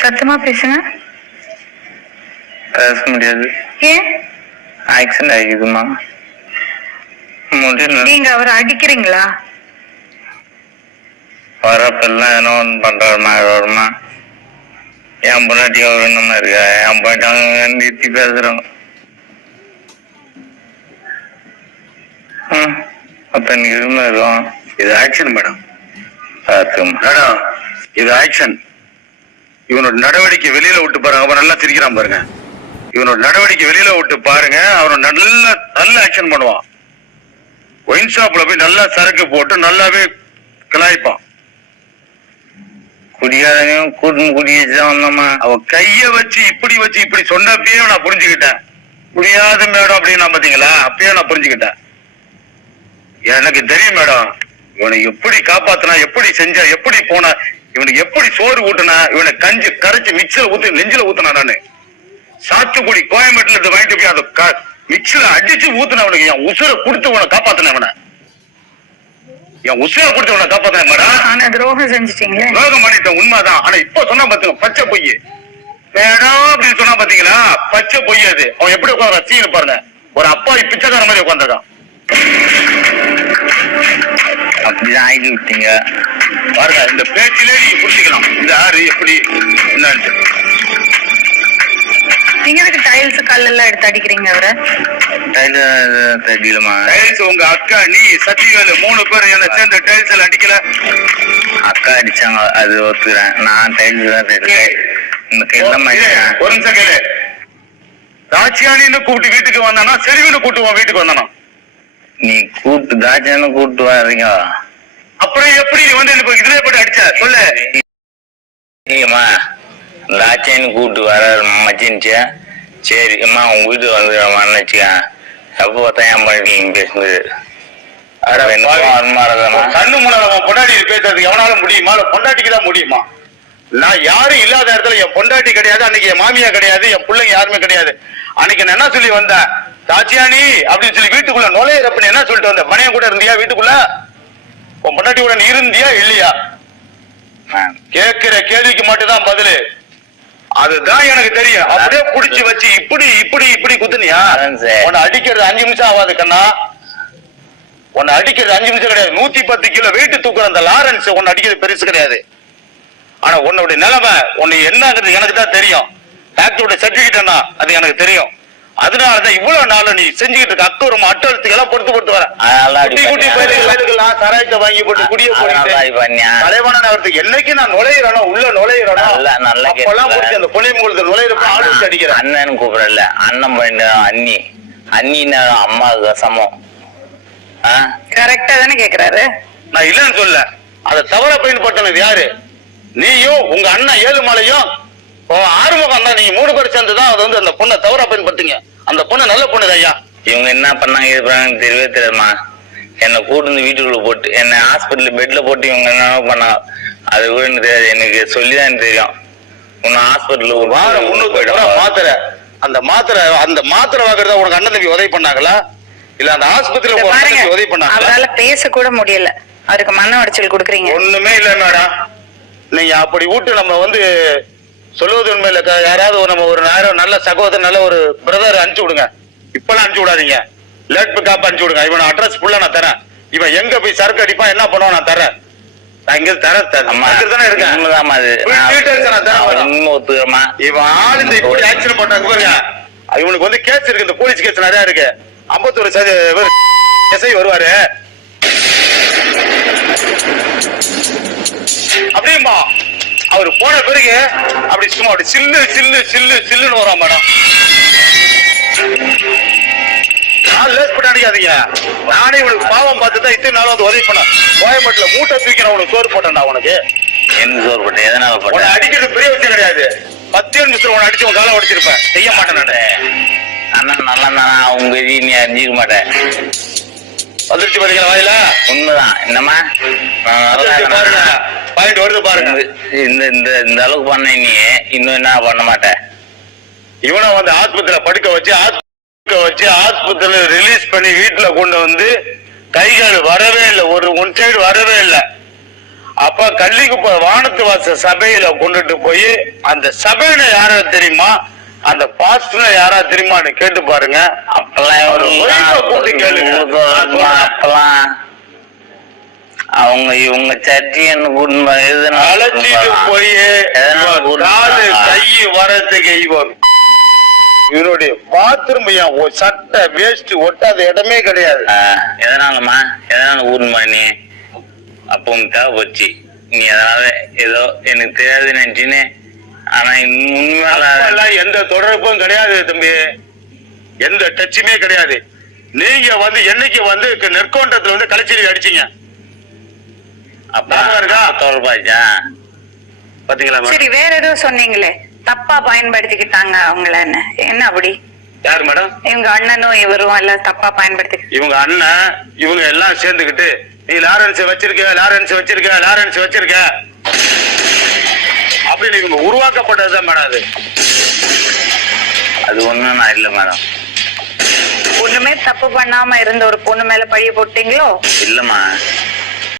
சத்தமா பேசுங்க. பேச முடியாது. ஏன்? ஆக்சிடென்ட் ஆகிக்குதுமா. முடியல. நீங்க அவரை அடிக்கிறீங்களா? வரப்பெல்லாம் என்ன ஒன்று பண்றாருமா வருமா. என் பொண்டாட்டி அவர் என்னமா இருக்கா, என் பொண்டாட்டி அவங்க நிறுத்தி பேசுறாங்க. அப்ப எனக்கு இதுமா இருக்கும். இது ஆக்ஷன் மேடம். மேடம் இது ஆக்ஷன். இவனோட நடவடிக்கை வெளியில விட்டு பாருங்க. அவன் நல்லா சிரிக்கிறான் பாருங்க. இவனோட நடவடிக்கை வெளியில விட்டு பாருங்க. அவன் நல்ல ஆக்ஷன் பண்ணுவான். ஒயின் ஷாப்ல போய் நல்லா சரக்கு போட்டு நல்லாவே கிளாய்ப்பான். குடியாதையும் கூட்டும் குடி வச்சுதான் வந்தோம்மா. அவன் கைய வச்சு இப்படி சொன்னப்பயே நான் புரிஞ்சுக்கிட்டேன். முடியாது மேடம் அப்படின்னு பாத்தீங்களா, அப்பயே நான் புரிஞ்சுக்கிட்டேன். எனக்கு தெரியும் மேடம், இவனை எப்படி காப்பாத்தினா, எப்படி செஞ்சா, எப்படி போனா, இவனுக்கு எப்படி சோறு ஊட்டினா, இவனை கஞ்சி கரைச்சு மிக்சர் ஊத்து நெஞ்சில ஊத்தினா. நானு சாத்துக்குடி கோயம்பேட்டுல இருந்து வாங்கிட்டு போய் அதை மிக்சர் அடிச்சு ஊத்துன. அவனுக்கு என் உசுரை கொடுத்து உன காப்பாத்தின. அவனை என் உசுரை கொடுத்து உன காப்பாத்தின மேடம். ஆனா துரோகம் செஞ்சுட்டீங்களே. துரோகம் பண்ணிட்டேன், உண்மைதான். ஆனா இப்ப சொன்னா பாத்துங்க, பச்சை பொய் மேடம் அப்படின்னு சொன்னா பாத்தீங்களா, பச்சை பொய். அது அவன் எப்படி உட்காந்து சீன் பாருங்க. ஒரு அப்பா பிச்சைக்கார மாதிரி உட்காந்துருக்கான். அப்படிதான் ஆகி விட்டீங்க பாருங்க. இந்த பேச்சிலே நீங்க புரிஞ்சுக்கலாம் இந்த ஆறு எப்படி என்னன்னு. நீங்க எதுக்கு டைல்ஸ் கல்லெல்லாம் எடுத்து அடிக்கிறீங்க அவரை? தெரியலமா. டைல்ஸ் உங்க அக்கா, நீ, சத்திவேலு 3 பேர் என்ன சேர்ந்து டைல்ஸ் எல்லாம் அடிக்கல. அக்கா அடிச்சாங்க, அது ஒத்துக்கிறேன். நான் டைல்ஸ் தான் இந்த ஒரு நிமிஷம் கேளு. தாட்சியானின்னு கூப்பிட்டு வீட்டுக்கு வந்தானா, செல்வின்னு கூப்பிட்டு வீட்டுக்கு வந்தானா? நீ கூப்பிட்டு தாட்சியானு கூப்பிட்டு வர்றீங்க. அப்புறம் எப்படி நீ வந்து எனக்கு இதுல போட்டு அடிச்ச சொல்லு. இல்லம்மா, தாட்சியானு கூப்பிட்டு வர மச்சின்ச்சா. சரி அம்மா உங்க வீட்டுக்கு வந்துடுறமான்னு வச்சுக்க. அப்போ பார்த்தா என் பண்ணிட்டு பேசுனது கண்ணு முன்னாடி பொண்டாட்டி பேசுறதுக்கு எவனால முடியுமா? பொண்டாட்டிக்கு தான் முடியுமா? நான் யாரும் இல்லாத இடத்துல என் பொண்டாட்டி கிடையாது, அன்னைக்கு என் மாமியா கிடையாது, என் பிள்ளைங்க யாருமே கிடையாது. அன்னைக்கு நான் என்ன சொல்லி வந்தேன், தாச்சியானி அப்படின்னு சொல்லி வீட்டுக்குள்ள நுழையிறப்ப என்ன சொல்லிட்டு வந்த? மனைய கூட இருந்தியா வீட்டுக்குள்ள? உன் பொண்டாட்டி கூட நீ இருந்தியா இல்லையா? கேட்கிற கேள்விக்கு மட்டும்தான் பதிலு. அதுதான் எனக்கு தெரியும். அப்படியே புடிச்சு வச்சு இப்படி குத்துனியா? உன்னை அடிக்கிறது 5 நிமிஷம் ஆகாது கண்ணா. உன்னை அடிக்கிறது 5 நிமிஷம் கிடையாது. 110 கிலோ வெயிட் தூக்குற அந்த லாரன்ஸ் உன்னை அடிக்கிறது பெருசு கிடையாது. ஆனா உன்னுடைய நிலைமை உன்னை என்னங்கிறது எனக்கு தான் தெரியும். டாக்டரோட சர்டிபிகேட் அது எனக்கு தெரியும். அதனாலதான் இவ்வளவு நாள் நீ செஞ்சுக்கிட்டு இருக்க அக்கௌரம் அட்டத்துக்கு எல்லாம் பொறுத்து வர. குட்டி பயிர்களுக்கெல்லாம் சராய்க்க வாங்கி போட்டு குடிய தலைவான நகரத்துக்கு என்னைக்கு நான் நுழையிறனோ, உள்ள நுழையிறனோ, அப்பெல்லாம் முடிச்சு அந்த புள்ளை முகூர்த்த நுழையிறப்ப ஆளு அடிக்கிறேன். அண்ணன் கூப்பிடல, அண்ணன் பண்ண அண்ணி. அண்ணின்னா அம்மாவுக்கு சமம். கரெக்டா தானே கேக்குறாரு. நான் இல்லன்னு சொல்ல. அதை தவற பயன்படுத்தினது யாரு? நீயும் உங்க அண்ணன் ஏழுமலையும் ஆறுமுகம் தான். நீங்க 3 பேர் சேர்ந்துதான் அது வந்து அந்த பொண்ணை தவறா பயன்படுத்துங்க. அந்த பொண்ணு நல்ல பொண்ணு ஐயா. இவங்க என்ன பண்ணாங்க இது பண்ணாங்கன்னு தெரியவே தெரியுமா? என்னை கூட்டு வந்து வீட்டுக்குள்ள போட்டு என்னை ஹாஸ்பிட்டல் பெட்ல போட்டு இவங்க என்ன பண்ணாங்க அது கூட எனக்கு தெரியாது. எனக்கு சொல்லிதான் தெரியும். உன்னை ஹாஸ்பிட்டல் ஒரு வாரம் 300 மாத்திரை, அந்த மாத்திரை வாங்குறதா உனக்கு அண்ணன் தம்பி உதவி பண்ணாங்களா? இல்ல அந்த ஆஸ்பத்திரியில உதவி பண்ணாங்களா? அவரால பேச கூட முடியல, அவருக்கு மன உடைச்சல் கொடுக்குறீங்க. ஒண்ணுமே இல்ல மேடம். நீங்க அப்படி விட்டு நம்ம வந்து சொல்லுவது உண்மையில யாராவது நம்ம ஒரு நேரம் நல்ல சகோதரர், நல்ல ஒரு பிரதர் அனுப்பிச்சு விடுங்க. இப்பெல்லாம் அனுப்பிச்சு விடாதீங்க. லேட் பிக்கப் அனுப்பிச்சு விடுங்க. இவன் அட்ரஸ் ஃபுல்லா நான் தரேன். இவன் எங்க போய் சரக்கு அடிப்பான், என்ன பண்ணுவான் நான் தரேன். நான் இங்க தரேன். இவன் ஆள் இந்த இப்படி ஆக்சிடென்ட் பண்ணாங்க பாருங்க. இவனுக்கு வந்து கேஸ் இருக்கு, இந்த போலீஸ் கேஸ் நிறைய இருக்கு. 51 எஸ்ஐ வருவாரு. அப்படியுமா அவரு போன பிறகு அப்படி சும்மா அப்படி சில்லுன்னு வரான் மேடம். அடிக்காதீங்க. நானே உனக்கு பாவம் பார்த்துதான் இத்தனை நாள் வந்து உதவி பண்ண. கோயம்பேட்டுல மூட்டை தூக்கிற உனக்கு சோறு போட்டேன்டா. உனக்கு என்ன சோறு போட்டேன்? எதனால போட்டேன்? அடிக்கிறது பெரிய விஷயம் கிடையாது. 10 நிமிஷம் உன அடிச்சு உன் காலம் உடைச்சிருப்பேன். செய்ய மாட்டேன் நானு. அண்ணா நல்லா தானா உங்க நீ அறிஞ்சிக்க மாட்டேன். வந்துருச்சு பாருங்க வாயில. உண்மைதான். என்னம்மா பாயிண்ட் வருது பாருங்க. இந்த அளவுக்கு பண்ண நீ இன்னும் என்ன பண்ண மாட்டேன். இவனை வந்து ஆஸ்பத்திரியில படுக்க வச்சு ஆஸ்பத்திரியில ரிலீஸ் பண்ணி வீட்டுல கொண்டு வந்து கைகால் வரவே இல்லை, ஒரு ஒன் சைடு வரவே இல்லை. அப்ப கள்ளிக்குப்ப வானத்து வாச சபையில கொண்டுட்டு போய் அந்த சபையில யாரா தெரியுமா, அந்த பாஸ்டர் யாரா தெரியுமான்னு கேட்டு பாருங்க. அப்பெல்லாம் அவங்க இவங்க சர்ச்சை அழைச்சிட்டு போய் காலு கை வரத்துக்கு இவருடைய பாத்ரூம் சட்டை வேஸ்ட் ஒட்டாத இடமே கிடையாது. எதனாலமா ஊர்மா நீ அப்போ உனக்கு தேவை போச்சு, நீ அதனால ஏதோ எனக்கு தெரியாது நினைச்சுன்னு. ஆனா உண்மையில எந்த தொடர்பும் கிடையாது தம்பி, எந்த டச்சுமே கிடையாது. நீங்க வந்து என்னைக்கு வந்து நெற்கோண்டத்துல வந்து கலைச்செடி அடிச்சீங்க தொடர்பாச்சா பாத்தீங்களா? சரி, வேற ஏதோ சொன்னீங்களே தப்பா பயன்படுத்திக்கிட்டாங்க அவங்கள, என்ன அப்படி? யாரு மேடம்? இவங்க அண்ணனும் இவரும் எல்லாம் தப்பா பயன்படுத்தி, இவங்க அண்ணன் இவங்க எல்லாம் சேர்ந்துக்கிட்டு நீ லாரன்ஸ் வச்சிருக்க அப்படின்னு இவங்க உருவாக்கப்பட்டதுதான் மேடம். அது ஒண்ணும் நான் இல்ல மேடம். ஒண்ணுமே தப்பு பண்ணாம இருந்த ஒரு பொண்ணு மேல பழிய போட்டீங்களோ? இல்லம்மா,